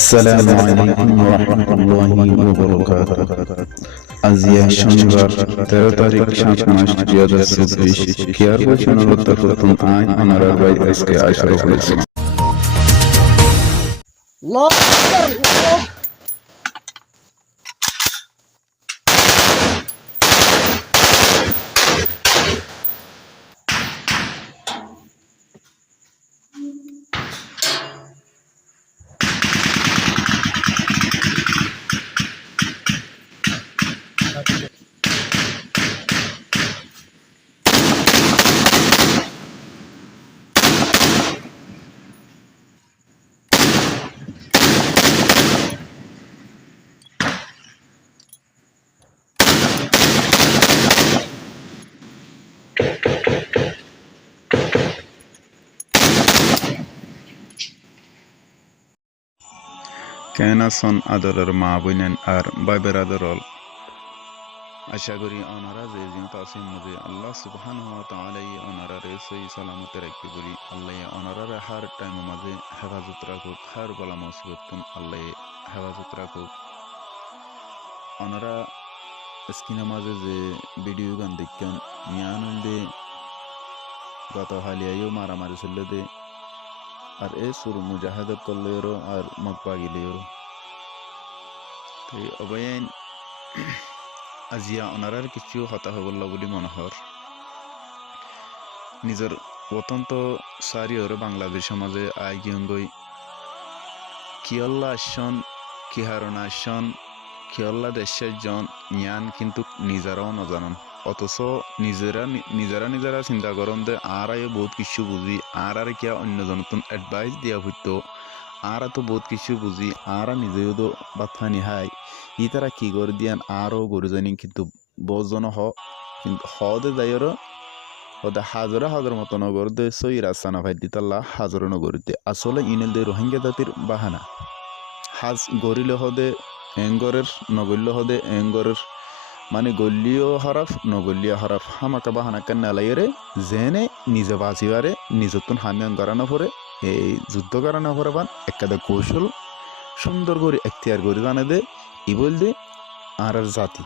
আসসালামু আলাইকুম ওয়া রাহমাতুল্লাহি ওয়া বারাকাতুহু। আজ শনিবার 13 তারিখ 7 মাস 2024 কেয়ার বই চ্যানেল তরফতুন আই অনারার by S K Ashraful Islam. কেন আছেন আদরের মা বোনেন আর ভাই বেরাদরল, আশা করি ওনারা যে জিনিস আছেন মধ্যে আল্লাহ সুবহানাহু ওয়া তাআলা ওনারারে সহি সালামতে রাখতে বলি। আল্লাহ ওনারারে হার টাইম মাঝে হেফাজত রাখুক, হার বলা মুসিবতুন আল্লাহ হেফাজত রাখুক। ওনারা স্ক্রিনের মাঝে যে ভিডিও গান দেখেন নিয়ানন্দে গত হালিয়াও মারামারি চললে দে আর এ সুর মুজাহাদত করলেও আর মকবা গিলেও তাই অবয়ান আজিয়া ওনারার কিছু হতা হবল্লা বলে মনে হর। নিজের অত্যন্ত সারিয়র বাংলাদেশ সমাজে আই গিয়ঙ্গই কিয়ল্লা আসন কিহারণা আসন কিয়ল্লা দেশের জন ইয়ান কিন্তু নিজেরাও নজানন, অথচ নিজেরা চিন্তা করেন যে আর বহুত কিছু বুঝি আর কিয়া অন্যজন এডভাইস দিয়া হইতো আর তো বহুত কিছু বুঝি আর নিজেও তো বাথানি হাই ই তারা কি করে দিয়ান আরও গরু জানি কিন্তু বহুজন কিন্তু হদে যাইরও হদে হাজার মতো নগর দে সই রাস্তানা ভাই দিতাল্লা হাজারো নগর দে আসলে ইনেল দে রোহিঙ্গা জাতির বাহানা হাজ গরিলে হদে এঙ্গরের নগল্য হদে এঙ্গরের মানে গল্লিও হরফ নগল্লিও হরফ হামাকা বাহানা কেন নালাইরে জেনে নিজে বাঁচিবারে নিজতন হামিয়ান করানো পরে এই যুদ্ধ করানো পরে বান একাদা কৌশল সুন্দর করে এখতিয়ার করে জানে দে ই বল দে আর জাতি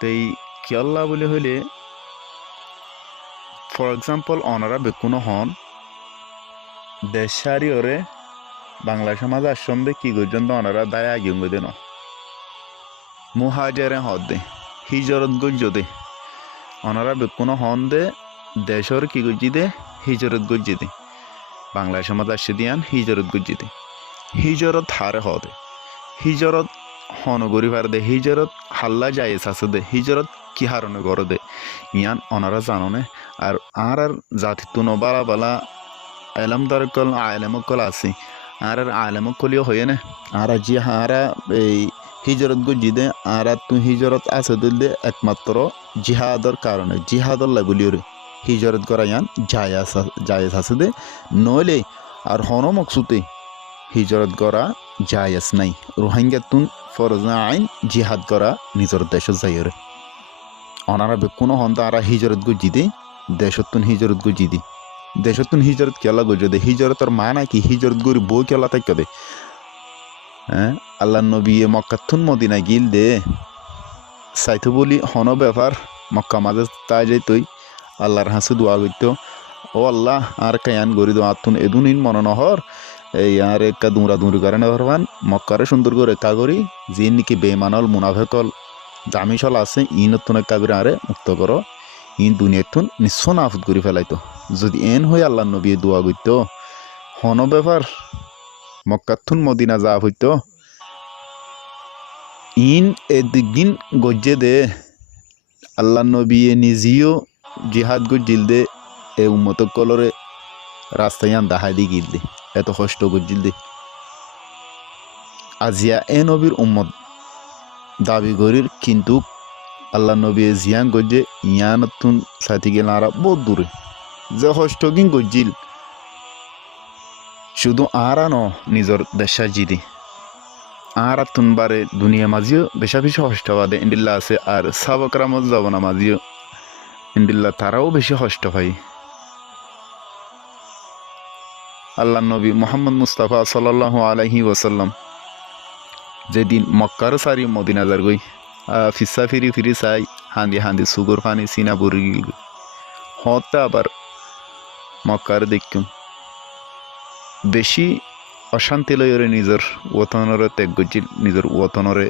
তাই কিয়াল্লা বলে হইলে ফর এক্সাম্পল অনারা বেকুনো হন দেশারি ওরে বাংলা সমাজ আসম্বে কি গর্জন অনারা দায় আগিয়ে দেন মুহাজারে হদ দে হিজরত গজ্জ দে অনারা বেকুনো হন দে দেশর কি গজ্জি দে হিজরত গজ্জি দে বাংলা সমাজ আসে দিয়ান হিজরত গজ্জি দে হিজরত হারে হদে হিজরত হনগরি ভার দে হিজরত হাল্লা যায় আছে দে হিজরত কি হারণে গড় দে ইয়ান অনারা জাননে আর জাতি তুনো বালা বালা এলমদারকল আলেমকল আছে আর আলেমকলিও হয়ে না আর জি হারা এই হিজরত গজ্জি দে আর তুই হিজরত আছে দিল দে একমাত্র জিহাদর কারণে জিহাদর লাগুলিও রে হিজরত করা ইয়ান জায়েজ আছে দে নইলে আর হন মকসুতে হিজরত করা জায়েজ নাই। রোহিঙ্গা তুন ফরজ আইন জিহাদ করা নিজের দেশত যাইরে অনারা বেকুনো হন তারা হিজরত গজ্জি দে দেশতুন হিজরত গজ্জি দি দেশতুন হিজরত কেলা গজ্জি দে হিজরতর মা নাকি হিজরত গরি বউ কেলা থাকা দে হ্যাঁ আল্লাহ নবী মক্কাতুন মদিনা গিল দে সাইথু বলি হন ব্যাপার মক্কা মাঝে তাই যাই তুই আল্লাহর হাসে দোয়া করতো ও আল্লাহ আর কায়ান গরি দো আতুন এদুন ইন মন নহর এই আর একা দুমরি করে নেভারবান মক্কারে সুন্দর করে একা করি যে নাকি বেমানল মুনাফেকল জামিসল আছে ইনতুন একা করে আরে মুক্ত করো ইন দুনিয়াতুন নিশ্চয় নাফুত করে ফেলাইতো যদি এন হয়ে আল্লাহ নবী দোয়া করতো হন ব্যাপার মক্কাতুন মদিনা যা হইতো ইন এদিন গজ্জে দে আল্লাহ নবী নিজেও জিহাদ গজ্জিল দে এ উম্মত কলরে রাস্তায়ান দাহাই দি গিল দে এত কষ্ট গজ্জিল দে আজিয়া এ নবীর উম্মত দাবি করির কিন্তু আল্লাহ নবী জিয়ান গজ্জে ইয়ানতুন সাথী গেল আর বহুত দূরে যে কষ্ট কিন গজ্জিল শুধু আর নিজের দেশা জিদি আর তুনবারে দুনিয়া মাঝিও বেশা বেশি হষ্টবাদে ইন্ডিল্লা আছে আর সাবকরামত যাব না মাঝিও ইন্ডিল্লা তারাও বেশি হষ্ট হয় আল্লাহ নবী মোহাম্মদ মুস্তাফা সাল্লাল্লাহু আলাইহি ওয়াসাল্লাম যেদিন মক্কার সারি মদিনা যার গই ফিসা ফিরি ফিরি চাই হান্দি হান্দি সুগর ফানি সিনা বুড়ি গিল হতে আবার মক্কার দেখুম বেশি অশান্তি লয়রে নিজের ওতনরে ত্যাগ গজিল নিজের ওতনরে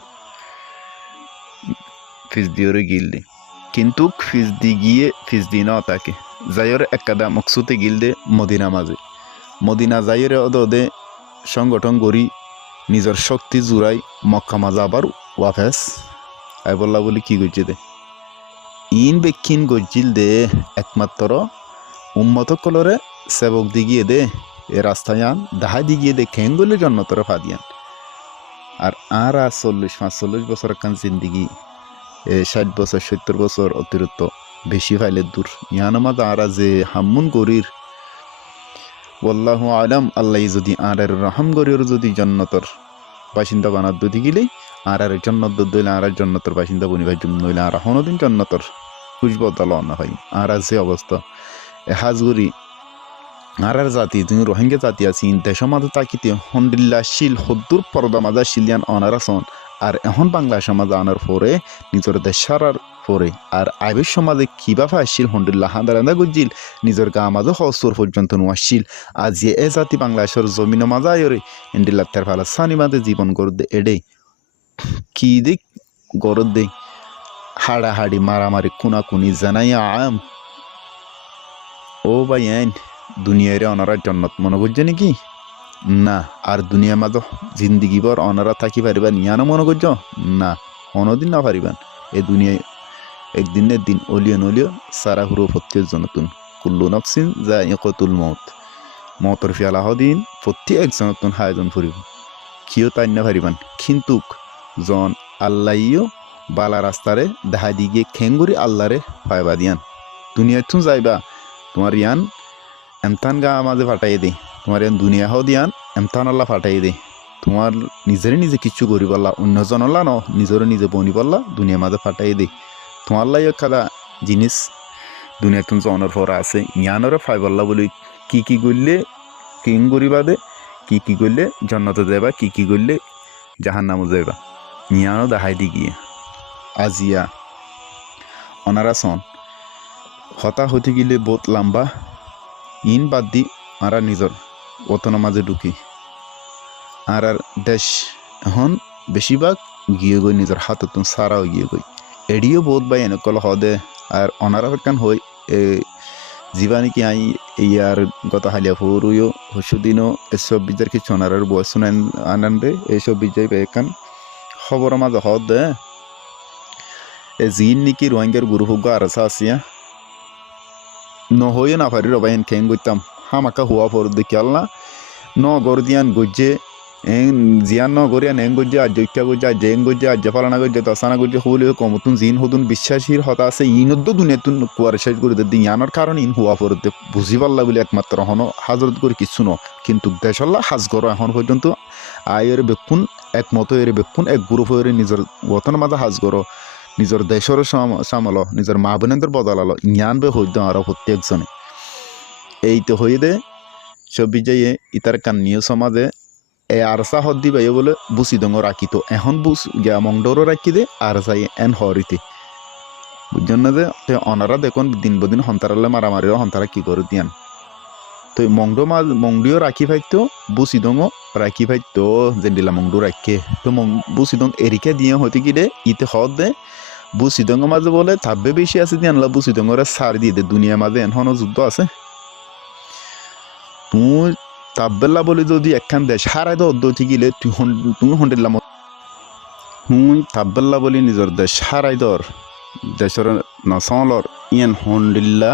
ফিস দিয়রে গিল দে কিন্তু ফিস দি গিয়ে ফিস দি ন তাকে যাইরে একাদা মকসুতে গিল দে মদিনা মাঝে মদিনা যাইরে ওদে সংগঠন করি নিজের শক্তি জুড়াই মক্কা মাঝে আবার ওয়াফেস আই বললা বলি কি গজ্জি দে ইন বেক্ষিন গজ্জিল দে একমাত্র উম্মত কলরে সেবক দি গিয়ে দে এ রাস্তায় আন দাহা দি গিয়ে দে খেঙ্গলে জন্নতরে ফাদিয়ান আর 40-45 বছর কান জিন্দিগি 60 বছর 70 বছর অতিরিক্ত বেশি ফাইলে দূর ইয়ান মাঝে আর যে হাম্মুন গরির ওয়াল্লাহু আলাম আল্লাহ যদি আর রহম গরির যদি জন্নতর বাসিন্দা বানাত দুদি গিলেই আর জন্নত দইলে আর জন্নতর বাসিন্দা বনিভাই জুম নইলে আর হনদিন জন্নতর খুঁজব দল না হয় আর যে অবস্থা হাজগুড়ি আর জাতি তুমি রোহিঙ্গা জাতি আছি দেশ মাঝে তাকিতে হন্ডিল্লা শিল হদ্দুর পর্দা মাজা শিলিয়ান অনারা সন আর এখন বাংলা সমাজে আনার পরে নিজের দেশ সারার পরে আর আইবের সমাজে কিভাবে আসছিল হন্ডিল্লা হাঁদারান্দা গজ্জিল নিজের গা মাঝে হস্তর পর্যন্ত নোয়াসছিল আজ এ জাতি বাংলাদেশের জমিন মাঝে আয়রে ইন্ডিল্লা তের ফালা সানি মাঝে জীবন গড় দে এডে কি দিক গড় দে হাড়াহাড়ি মারামারি খুনাখুনি জানাই আম ও ভাই আইন দুনিয়ারে অনারা জন্নত মনে করছে নাকি না আর দুনিয়ার মাঝে জিন্দিগি বর অনারা থাকি পারিবান ইয়ানো মনে করছ না অনদিন না পারিবান এ দুনিয়ায় একদিন দিন অলিয় সারা হুরো প্রত্যেক জনতুন কুল্লু নফসিন যা ইকতুল মতর ফিয়ালা হদিন প্রত্যেক একজনতুন হায়জন ফুরিব কিও তাই না পারিবান কিন্তু জন আল্লাহও বালা রাস্তারে দেখা দি গিয়ে খেঙ্গুরি আল্লাহরে পাইবা দিয়ান দুনিয়ায় তুন যাইবা তোমার ইয়ান এমতান গা মাঝে ফাটাই দে তোমার ইয়ান দুনিয়া হও দিয়ান এমতান আল্লাহ ফাটাই দে তোমার নিজে কিছু করি পারলা অন্যজন আল্লাহ ন নিজে বনি পারলা দুনিয়া মাঝে ফাটাই দে তোমার লাই খাদা জিনিস দুনিয়া তুমি জনের ফরা আছে ইয়ানরে ফাই পারলা বলি কি করলে কিং করিবা দে কি করলে জন্নতে যাইবা কি করলে জাহান্নামে যাইবা ইয়ানও দেখাই দি গিয়ে আজিয়া অনারা সন হতা হতে গেলে বহুত লম্বা ইন বাদ দি আর নিজের ওতনের মাঝে ঢুকি আর দেশ এখন বেশিরভাগ গিয়ে গই নিজের হাততুন সারাও গিয়ে গই এডিও বহুত বাই এনেকল হদে আর অনারা কান হই জীবানি কি আই ইয়ার গত হালিয়া ফুরুও হসুদিনও এসব বিজার কিছু অনারার বয়স শুনেন আনন্দে এইসব বিজয় পেকান খবর মাঝে হদে এ জিন নিকি রোহিঙ্গার গুরু হুগ আর আসিয়া নহয়ে না পারি রবাইন খেং গইতাম হামাকা হুয়া ফর দেখি আল্লাহ ন গরদিয়ান গজ্জে জিয়ান ন গরিয়ান এং গজ্জে আজ জৈত্যা গজ্জে আজ জেং গজ্জে আজ জফালানা গজ্জে দশানা গজ্জে হুলে কমতুন জিন হতুন বিশ্বাসীর হতা আছে ইনদ্দ দুনিয়াতুন কুয়ার শেষ করে দে ইয়ানোর কারণ ইন হুয়া ফর দে বুঝি পারলা বলে একমাত্র হন হাজরত করে কিছু ন কিন্তু দেশাল্লাহ হাজ গর এখন পর্যন্ত আয়ের বেকুন একমত এর বেকুন এক গ্রুপ হয়ে নিজের ওতন মাঝে হাজ গর নিজের দেশের সামল নিজের মা বোনেদের বদলালো জ্ঞান বে হইত আর প্রত্যেকজনে এই তো হয়ে দে ছবি যাইয়ে ইতার কান্নীয় সমাজে এ আরসা হদ দিবাই বলে বুসি দঙ্গ রাখিত এখন বুস গিয়া মংডরও রাখি দে আর চাই এন হরিতে বুঝছেন না যে অনারা দেখুন দিন বদিন সন্তারালে মারামারিও সন্তারা কি করে দিয়ান তো মংডিও রাখি ফাইতো বুসি দঙ্গ রাখি ফাইতো যে দিলা মংডু রাখে তো বুসি দং এরিকা দিয়ে হইতে কি দে ইতে হদ দে বুসিদঙ্গ মাঝে বলে থাকবে বেশি আছে দিয়ে আনলা বুসিদঙ্গরে সার দিয়ে দে দুনিয়ার মাঝে এখনো যুদ্ধ আছে তুই তাব্বেল্লা বলে যদি একখান দেশ হারাই দো অদ্যতি গিলে তুমি হন্ডিল্লা হুই তাব্বেল্লা বলি নিজের দেশ হারাই দর দেশের নসলর ইয়ান হন্ডিল্লা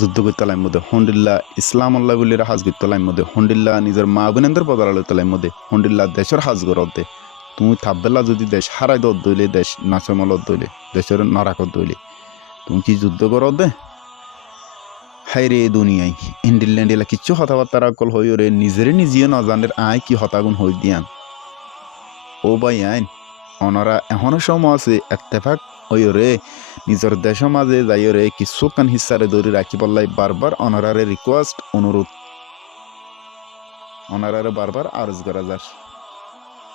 যুদ্ধ করতে লাইম মধ্যে হন্ডিল্লা ইসলাম আল্লাহ বলি হাজ করতে লাইম মধ্যে হন্ডিল্লা নিজের মা বোনেদের বদলাতে লাইম মধ্যে হন্ডিল্লা দেশের হাজ গরত দে তুমি থাকবেলা যদি দেশ হারাই দর দইলে দেশ নাচমলত দইলে দেশের নরাকত দইলে তুমি কি যুদ্ধ করত দে হাই রে দুনিয়ায় ইন্ডিল্যান্ডিলা কিচ্ছু কথাবার্তা কল হই রে নিজেও না জানের আয় কি হতাগুন হই দিয়ান ও ভাই আইন অনরা এখনো সময় আছে এত্তেফাক হই রে নিজের দেশের মাঝে যাই রে কিছু কান হিসারে ধরে রাখি পারলাই বারবার অনরারে রিকোয়েস্ট অনুরোধ ওনারা বারবার আরজ করা যার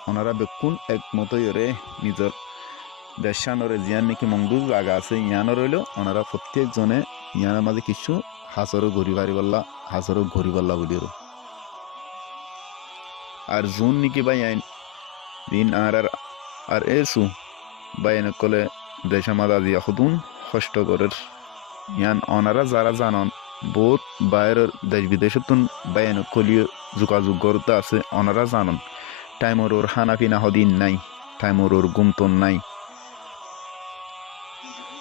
ওনারা বেকুন একমতই রে নিজের দেশানরে জিয়ান নাকি মংদু জায়গা আছে ইয়ানো রইল ওনারা প্রত্যেকজনে ইয়ানের মাঝে কিছু হাসরও ঘুরি বাড়ি বললা হাসরও ঘুরি বললা বলি আর জুন নাকি বাই আইন দিন আর এসু বাইন কলে দেশা মাদা দিয়া খুদুন কষ্ট করের ইয়ান ওনারা যারা জানন বহুত বাইরের দেশ বিদেশতুন বাইন কলিয়ে যোগাযোগ করতে আছে ওনারা জানন টাইমর ওর হানা পিনা হদিন নাই টাইমর ওর গুমতন নাই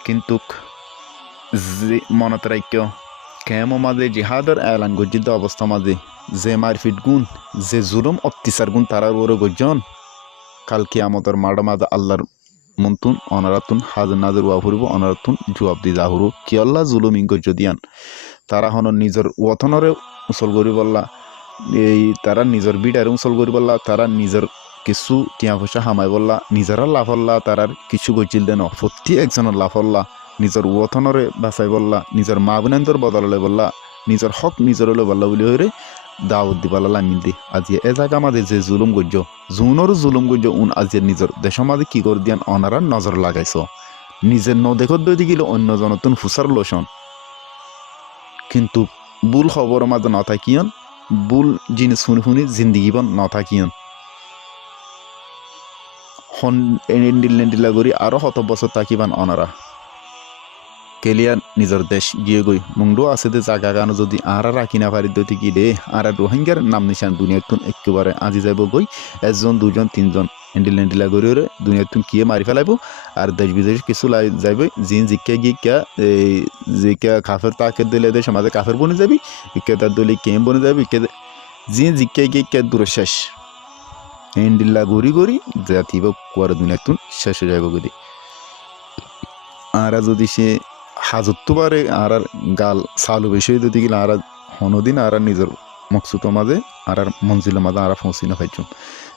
কিন্তু মনত রাখ্য কেমো মাঝে জিহাদর এলান গজ্জিত অবস্থা মাঝে যে মারফিট গুণ যে জুলুম অত্যাচার গুণ তারার ওরে গজ্জন কালকে আমাদের মাডা মাদা আল্লাহর মন্তুন অনারাতুন হাজার নাজর ওয়া ফুরব অনারাতুন জবাব দি যাহুরু কি আল্লাহ জুলুম গজ্জ দিয়ান তারা হন নিজের ওতনরে মুসল করি বললা এই তারা নিজের বিডারে মুসল করি বললা তারা নিজের কিছু টিয়া পয়সা হামাই বললা নিজেরা লাভ হল্লা তারার কিছু গজ্জিল দেন প্রতি একজনের লাভ হল্লা নিজের ওতনরে বাঁচাই বললা নিজের মা বোনেন্দর বদলালে বললা নিজের হক নিজের হলে বললা বলি হয়ে দাওয়াত দিবালা লামিন দি আজি এ জায়গা মাঝে যে জুলুম গজ্য জুনর জুলুম গজ্য উন আজি নিজের দেশ মাঝে কি করে দিয়ান অনারা নজর লাগাইছ নিজের ন দেখত দইতে গেলে অন্য জনতুন ফুসার লোসন কিন্তু ভুল খবর মাঝে ন থাকিয়ন ভুল জিনিস শুনি শুনি জিন্দিগি বন ন থাকিয়ন হন এন্ডিলা করি আরো শত বছর থাকিবান অনারা কেলিয়া নিজের দেশ গিয়ে গই মুংডো আছে দে জাগা গানো যদি আরা রাখি না পারি দতি কি দে আর রোহিঙ্গার নাম নিশান দুনিয়াতুন একেবারে আজি যাইব গই একজন দুজন তিনজন এন্ডিলা করি রে দুনিয়াতুন কিয়ে মারি ফেলাইব আর দেশ বিদেশ কিছু যাইব জিন জিকে গিয়া জিকে কাফের তাকে দিলে দেশ সমাজে কাফের বনে যাবি ইকে তার দলি কেম বনে যাবি ইকে জিন জিকে গিয়া দূরে শেষ এন্ডিলা গড়ি জাতিব কুয়ার দুনিয়াতুন শেষ হয়ে যাইব গদি আরা যদি সে হাজত পারে আর গাল সালু বেশি যদি গেলে আর হনদিন আর নিজের মকসুদ মাঝে আর মঞ্জিলের মাঝে আর পৌঁছি না পাইছুম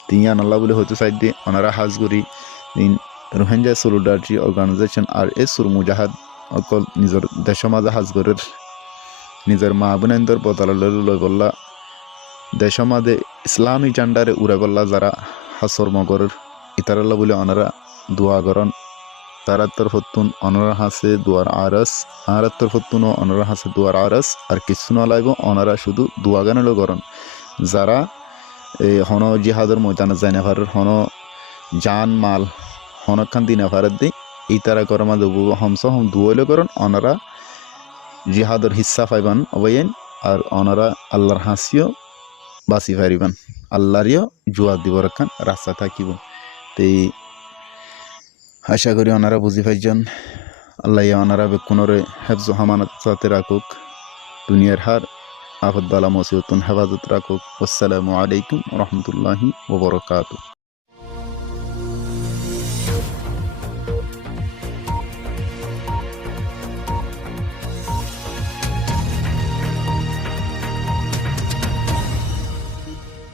তিন আল্লাহ বলে হয়তো সাইড দিয়ে ওনারা হাজ করি রোহিঙ্গা সলিডারিটি অর্গানাইজেশন আর এ সুর মুজাহাদ অকল নিজের দেশের মাঝে হাজ করের নিজের মা বোনেন্দর বদলালে লই বললা দেশের মাঝে ইসলামী জান্ডারে উড়ে বললা যারা হাসর মগরের ইতারাল্লাহ বলে ওনারা দোয়া করেন তারাত্তর ফতুন অনরা হাসে দুয়ার আরস আরাত্তর ফতুন অনরা হাসে দুয়ার আরস আর কিছু না লাগবো অনারা শুধু দোয়া গানেলো করেন যারা হন জিহাদের ময়দানে যায় না পারের হন জান মাল হনখান দিনে পারের দিই এই তারা করে মাঝে হমস হম দুয়াইলে করেন অনারা জিহাদের হিস্সা পাইবান অবয়েন আর অনারা আল্লাহর হাসিও বাঁচি পারিবান আল্লাহরিও জুয়া দিব রাখান রাস্তা থাকিব তেই আশা করি ওনারা বুঝি পাইছেন আল্লাহ ওনারা বেকুনরে হেফজ হামানত সাথে রাখুক দুনিয়ার হার আফদ বালা মুসিবতুন হেফাজত রাখুক আসসালামু আলাইকুম রহমতুল্লাহি ওয়া বারাকাতুহু।